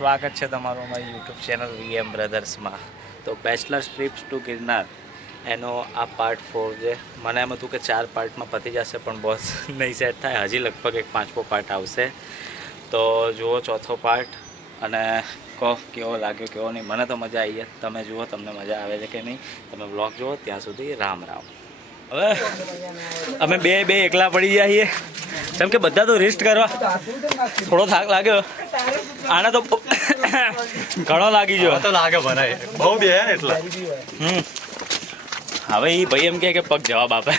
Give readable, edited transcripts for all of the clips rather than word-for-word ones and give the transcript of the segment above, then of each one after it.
સ્વાગત છે તમારું અમારી યુટ્યુબ ચેનલ VM બ્રધર્સમાં। તો બેચલર્સ ટ્રીપ્સ ટુ ગિરનાર એનો આ પાર્ટ 4 છે। મને એમ હતું કે 4 પાર્ટમાં પતી જશે, પણ બોસ નહીં સેટ થાય, હજી લગભગ એક 5મો પાર્ટ આવશે। તો જુઓ ચોથો પાર્ટ અને કહો કેવો લાગ્યો કેવો નહીં। મને તો મજા આવી છે, તમે જુઓ તમને મજા આવે છે કે નહીં। તમે વ્લોગ જુઓ, ત્યાં સુધી રામ રામ। હવે અમે બે એકલા પડી ગયા છીએ, કેમ કે બધા તો રેસ્ટ કરવા, થોડો થાક લાગ્યો, આને તો ઘણો લાગી ગયો તો લાગે ભરાય બહુ બે ને એટલે હવે એ ભાઈ એમ કે પગ જવાબ આપે।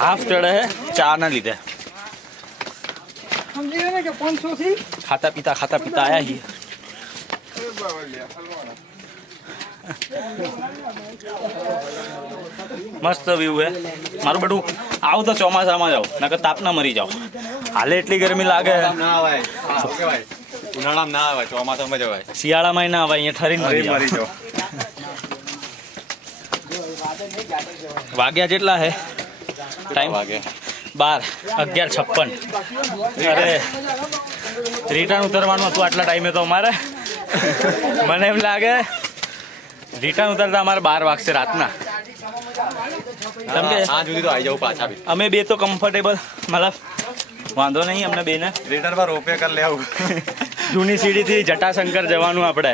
હાફ ચડે હે ચા ના લીધે, ખાતા પીતા આયા છીએ। મસ્ત વ્યૂ હે મારું બેટું। આવું તો ચોમાસામાં જાઓ, નકર તાપના મરી જાઓ। હાલે એટલી ગરમી લાગે, ના આવે ઉનાળામાં ના આવે, ચોમાસામાં જવાય, શિયાળામાં ના આવે, અહીંયા ઠરીને મરી જાઓ। વાગ્યા જેટલા હે ટાઈમ? વાગે 11:56। અરે રિટર્ન ઉતરવાનું હતું આટલા ટાઈમે તો અમારે। મને એમ લાગે રિટર્ન ઉતરતા અમારે 12 વાગશે રાતના, કેમ કે આ સુધી તો આવી જાવ પાછા બી। અમે બે તો કમ્ફર્ટેબલ, મતલબ વાંધો નહીં અમને બેને। રિટર્ન પર રોપે કરી લેવું, જૂની સીડીથી જટાશંકર જવાનું આપણે।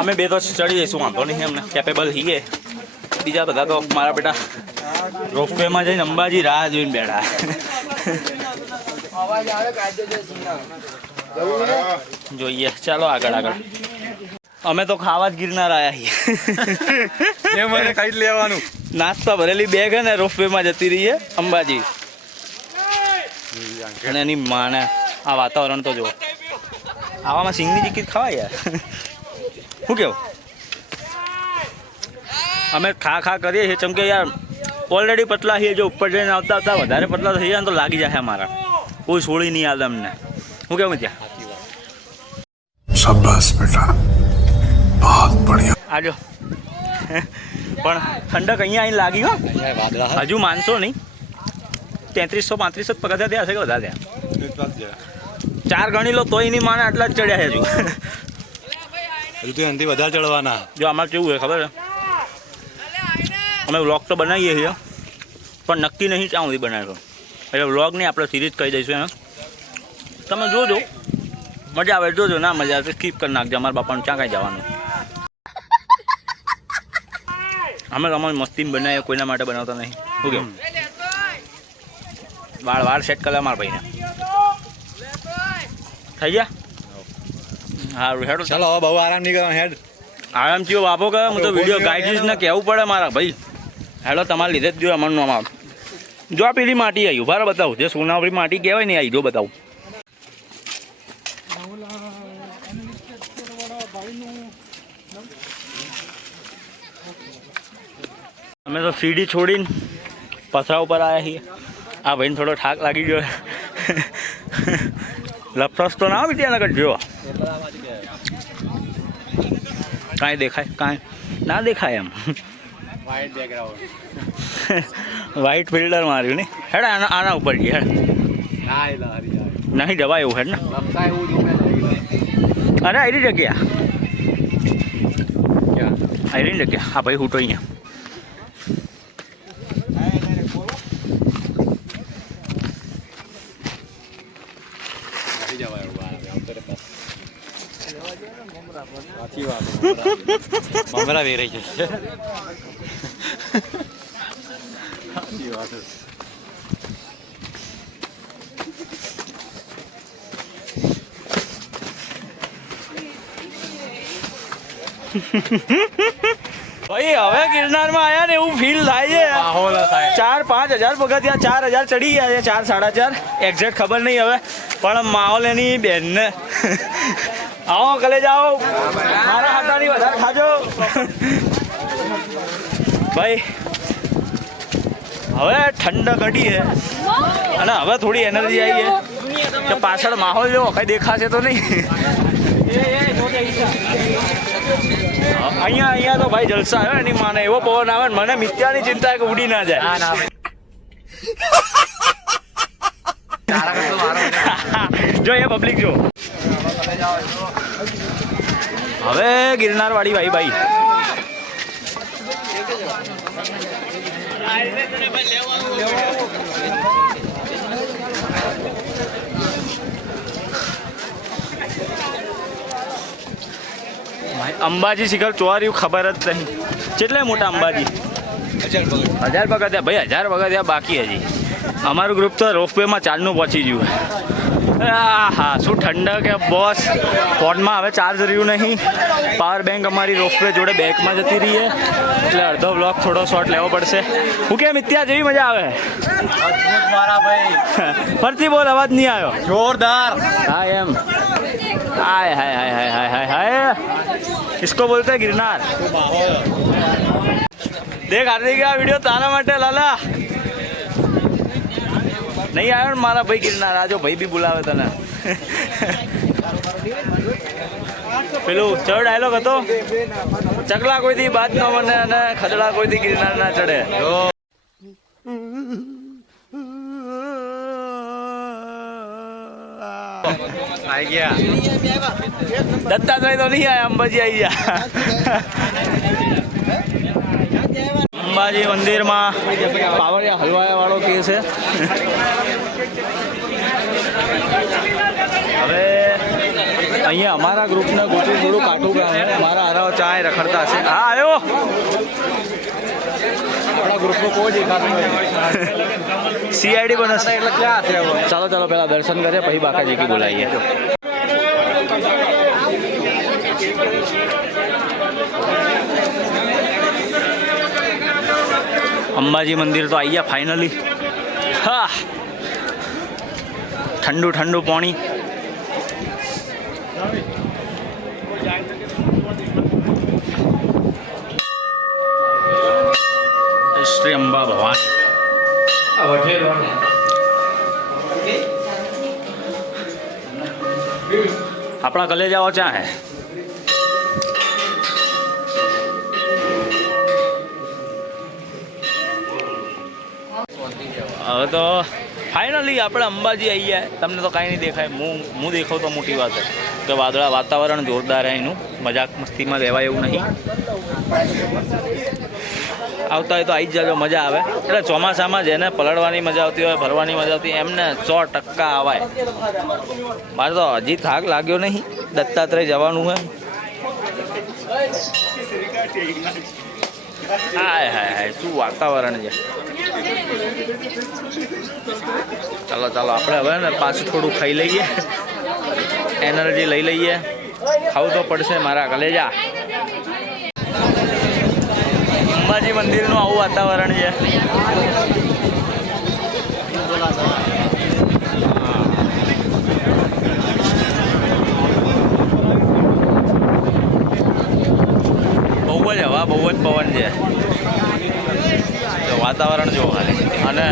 અમે બે તો ચડી જઈશું, વાંધો નહીં, અમને કેપેબલ છીએ। બીજા બધા તો મારા બેટા રોપવેમાં જઈને અંબાજી રાહ જોઈને બેઠા। જોઈએ ચાલો આગળ। અમે તો ખાવા જ ગિરનાર આવ્યા છીએ। મને કઈ લેવાનું નાસ્તા ભરેલી બેગ હે ને રોપવેમાં જતી રહી છે અંબાજી। અને એની માને આ વાતાવરણ તો જો, આવામાં સિંગની ટિકિટ ખવાય યાર। શું કેવું? અમે ખા કરીએ છીએ, ચમ કે યાર ઓલરેડી પતલા છીએ, જો ઉપર જઈને આવતા વધારે પતલા થઈ જાય ને તો લાગી જાય અમારા, કોઈ છોડી નહીં આવે અમને। શું કેવું ત્યાં? શાબાશ બેટા, બહુત બઢિયા। આજો પણ ઠંડક અહીંયા આવીને લાગી હો, હજુ માનશો નહીં। 3335 પગથિયા ત્યાં હશે કે વધારે ત્યાં? 4 ગણી લો તોય નહીં માને, આટલા જ ચડ્યા છે હજુ। હજુ તો એનાથી વધારે ચડવાના। જો અમારે કેવું હોય ખબર છે, અમે વ્લોગ તો બનાવીએ છીએ, પણ નક્કી નહીં ત્યાં સુધી બનાવ્યો, એટલે વ્લોગ નહીં આપણે સિરીઝ કહી દઈશું એમ। તમે જોજો, મજા આવે જોજો, ના મજા આવે સ્કીપ કરી નાખજો, અમારા બાપાનું ક્યાં કાંઈ જવાનું। અમે તમારી મસ્તી બનાવીએ, કોઈના માટે બનાવતા નહીં। શું કેવું? વાળ સેટ કરે અમારા ભાઈને, થઈ ગયા? હા હેડ ચાલો હવે બહુ આરામ નહીં કરવાનો, હેડ આરામ થયો બાપો કરે। હું તો વિડીયો ગાઈડને કહેવું પડે મારા ભાઈ, હેડો તમારે લીધે જ જો અમરનું આમાં જો આ પેલી માટી આવી ઉભારે બતાવું, જે સોનાવરી માટી કહેવાય ને આવી જો બતાવું। અમે તો સીડી છોડીને પથરા ઉપર આવ્યા છીએ। આ ભાઈને થોડો થાક લાગી ગયો, લફરસ તો ના આવી ત્યાં નકર જો કાંઈ દેખાય, કાંઈ ના દેખાય એમ। વ્હાઈટ બેકગ્રાઉન્ડ, વ્હાઈટ ફિલ્ટર માર્યું ને, હેડ આના ઉપર જઈએ, હેડ નહીં જવાય એવું, હેડ ને। અરે આરી જગ્યા, આરી જગ્યા, હા ભાઈ હૂટો અહીંયા। મમરા વેરાઈ જશે। સાચી વાત। ભાઈ હવે ગિરનારમાં આવ્યા ને એવું ફીલ થાય છે। 4-5 હજાર પગથિયા, 4000 ચડી ગયા છે, 4-4.5 એક્ઝેક્ટ ખબર નહીં હવે, પણ માહોલ એની બેનને આવો કલે જાઓ, મારા હાથાની વધારે ખાજો ભાઈ। હવે ઠંડક ઘટી છે અને હવે થોડી એનર્જી આવી છે, કે પાછળ માહોલ જો કઈ દેખાશે તો નહીં। અહીંયા તો ભાઈ જલસા આવે એની માને, એવો પવન આવે ને મને મિત્યાની ચિંતા કે ઉડી ના જાય। જો એ પબ્લિક જો હવે ગિરનાર વાળી ભાઈ ભાઈ અંબાજી શિખર ચોર્યું ખબર જ નહીં કેટલા મોટા અંબાજી 1000 પગથિયા ભાઈ 1000 પગથિયા બાકી હજી અમારું ગ્રુપ તો રોપવેમાં ચાલનું પહોંચી ગયું હા શું ઠંડક કે બોસ ફોનમાં હવે ચાર્જ રહ્યું નહીં પાવર બેંક અમારી રોપવે જોડે બેગમાં જતી રહી છે એટલે અડધો બ્લોક થોડો શોર્ટ લેવો પડશે હું કેમ ઇત્યા જેવી મજા આવે ફરતી બોલ અવાજ નહીં આવ્યો જોરદાર હા એમ હાય હાય હાય હાય હાય હાય હાય इसको बोलते हैं गिरनार देख हार्दिक આ વિડિયો તારા માટે લાલા નહીં આવ્યો ને મારા ભાઈ ગિરનાર આજો ભાઈ બી બોલાવે તને પેલું ચડ ડાયલોગ હતો ચકલા કોઈથી બાદ ન બને અને ખદડા કોઈથી ગિરનાર ના ચડે આવી ગયા દત્તાત્રેય તો નહીં આયા અંબાજી આવી ગયા અંબાજી મંદિરમાં પાવડિયા હલવાયા વાળો કે છે હવે અહીંયા અમારા ગ્રુપને ગોતું થોડું કાઠું ગામ છે મારા હરાવ ચાય રખડતા છે હા આવ્યો આપણા ગ્રુપનો કોઈ દેખાતો નથી સીઆઈડી બને એટલે ક્યાં છે હવે ચાલો ચાલો પેલા દર્શન કરીએ પછી બાકાજી કી બોલાવીએ અંબાજી મંદિર તો આવી ગયા ફાઇનલી હા ઠંડુ ઠંડુ પાણી શ્રી અંબા ભવાન આપણા કલેજાઓ ક્યાં હે હવે તો ફાઇનલી આપણે અંબાજી આવી ગયા તમને તો કાંઈ નહીં દેખાય હું દેખાવ તો મોટી વાત છે કે વાતાવરણ જોરદાર છે એનું મજાક મસ્તીમાં લેવાય એવું નહીં આવતા હોય તો આવી જ જાજો મજા આવે એટલે ચોમાસામાં જેને પલળવાની મજા આવતી હોય ફરવાની મજા આવતી હોય એમને 100% આવાય મારે તો હજી થાક લાગ્યો નહીં દત્તાત્રેય જવાનું હોય હાય હાય હાય શું વાતાવરણ છે ચાલો ચાલો આપણે હવે ને પાછું થોડું ખાઈ લઈએ એનર્જી લઈ લઈએ ખાવું તો પડશે મારા કલેજા અંબાજી મંદિરનું આવું વાતાવરણ છે બહુ જ હવા બહુ જ પવન છે વાતાવરણ જો ખાલી અને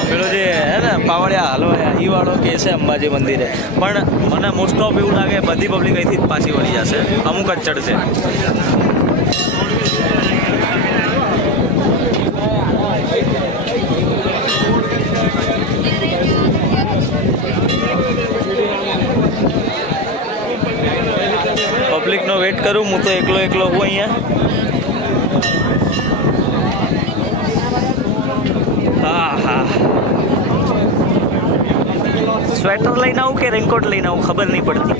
પેલો જે હે ને પાવડિયા હલવાયા એ વાળો કે છે અંબાજી મંદિરે પણ મને મોસ્ટ ઓફ એવું લાગે બધી પબ્લિક અહીંથી જ પાછી વળી જશે અમુક જ ચડશે પબ્લિકનો વેટ કરું હું તો એકલો હું અહીંયા હા હા સ્વેટર લઈને આવું કે રેનકોટ લઈને આવું ખબર નહીં પડતી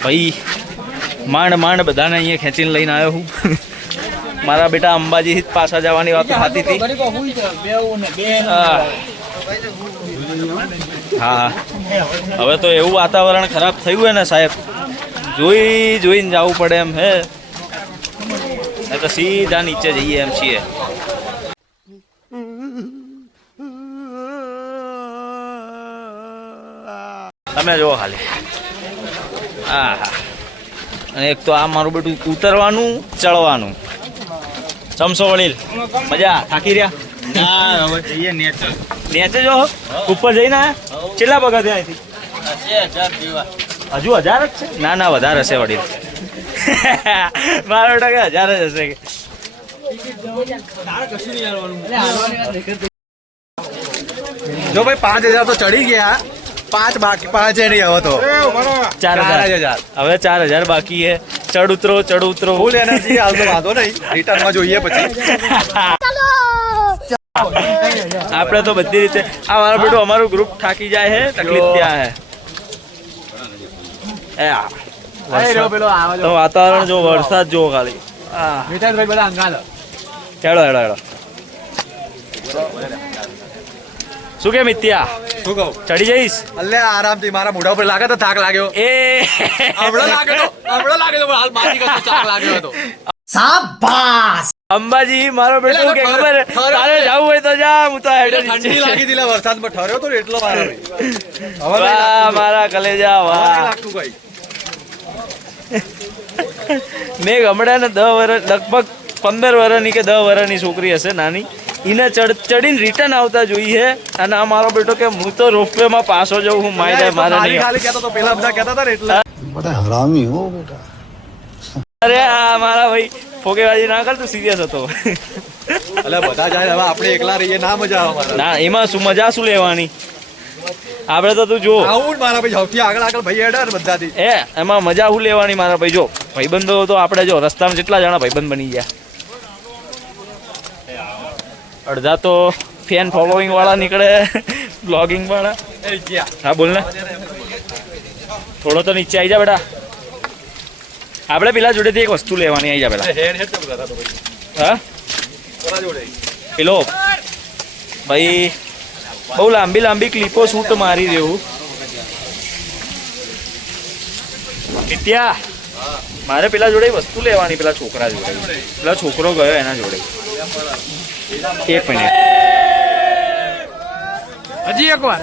ભાઈ માંડ બધાને અહીંયા ખેંચીને લઈને આવ્યો હું મારા બેટા અંબાજી પાછા જવાની વાત થતી હતી હા હવે તો એવું વાતાવરણ ખરાબ થયું હોય ને સાહેબ જોઈને જવું પડે એમ હે તો સીધા નીચે જઈએ એમ છીએ તમે જો ખાલી હા હા અને એક તો આ મારું બેટું ઉતરવાનું ચડવાનું ચમસો વળીલ મજા થાકી રહ્યા નેચે જો ઉપર જઈને કેટલા પગથિયા અહીંથી હજુ 1000 જ છે? ના ના વધારે હશે વડીલ. મારો ટકે 1000 જ હશે. જો ભાઈ 5000 તો ચડી ગયા, 5 બાકી, 5 નહીં હવે તો 4000. હવે 4000 બાકી છે. ચડ ઉતરો ફૂલ એનર્જી હાલ તો વાંધો નહીં, રિટર્નમાં જોઈએ પછી. આપણે તો બધી રીતે આ મારો બેટો અમારું ગ્રુપ થાકી જાય છે. તકલીફ ત્યાં છે તો વાતાવરણ જો, વરસાદ જો ખાલી. હેડો શું કે મિત્યા, શું કહું? ચડી જઈશ? અલ્લે આરામથી, મારા મોઢા ઉપર લાગે તો થાક લાગ્યો. એ હમણાં લાગે તો પણ હાલ બાજી કરતો થાક લાગ્યો હતો. અંબાજી મારો બેટો શું કે ખબર છે? તારે જવું હોય તો જા, હું તો હેડો ઠંડી લાગી હતી વરસાદમાં ઠર્યો તો ને એટલો મારો હવે વાહ મારા કલેજા વાહ. લાગતું કઈ. મેં હમણાં ને 10 વર્ષ, લગભગ 15 વર્ષની કે 10 વર્ષની છોકરી હશે નાની, એને ચડીને રિટર્ન આવતા જોઈએ. અને આ મારો બેટો કે હું તો રોપવે માં પાછો જઉં, હું મારે નહીં. ખાલી કહેતો તો, પેલા બધા કહેતા હતા ને એટલે. बड़ा हरामी हो बेटा. અરે આ મારા ભાઈ ફોકેબાજી ના કર, તું સિરિયસ હતો. એટલે બધા જાય, હવે આપણે એકલા રહીએ ના મજા આવે મારા. ના એમાં શું મજા શું લેવાની? આપણે તો તું જો આવું મારા ભાઈ સૌથી આગળ ભાઈ હેડર બધાથી. એમાં મજા શું લેવાની મારા ભાઈ? જો ભાઈબંધો તો આપણે જો રસ્તામાં જેટલા જણા ભાઈબંધ બની ગયા, અડધા તો ફેન ફોલોઈંગ વાળા નીકળે, બ્લોગિંગ વાળા. હા બોલ ને, થોડો તો નીચે આવી જા બેટા. આપણે પેલા જોડેથી એક વસ્તુ લેવાની, આવી જા પેલા. હા પેલો ભાઈ બહુ લાંબી ક્લિપો શૂટ મારી દેવું. નિત્યા મારે પેલા જોડે વસ્તુ લેવાની, પેલા છોકરા જોડે. પેલા છોકરો ગયો એના જોડે. 1 મિનિટ, હજી એક વાર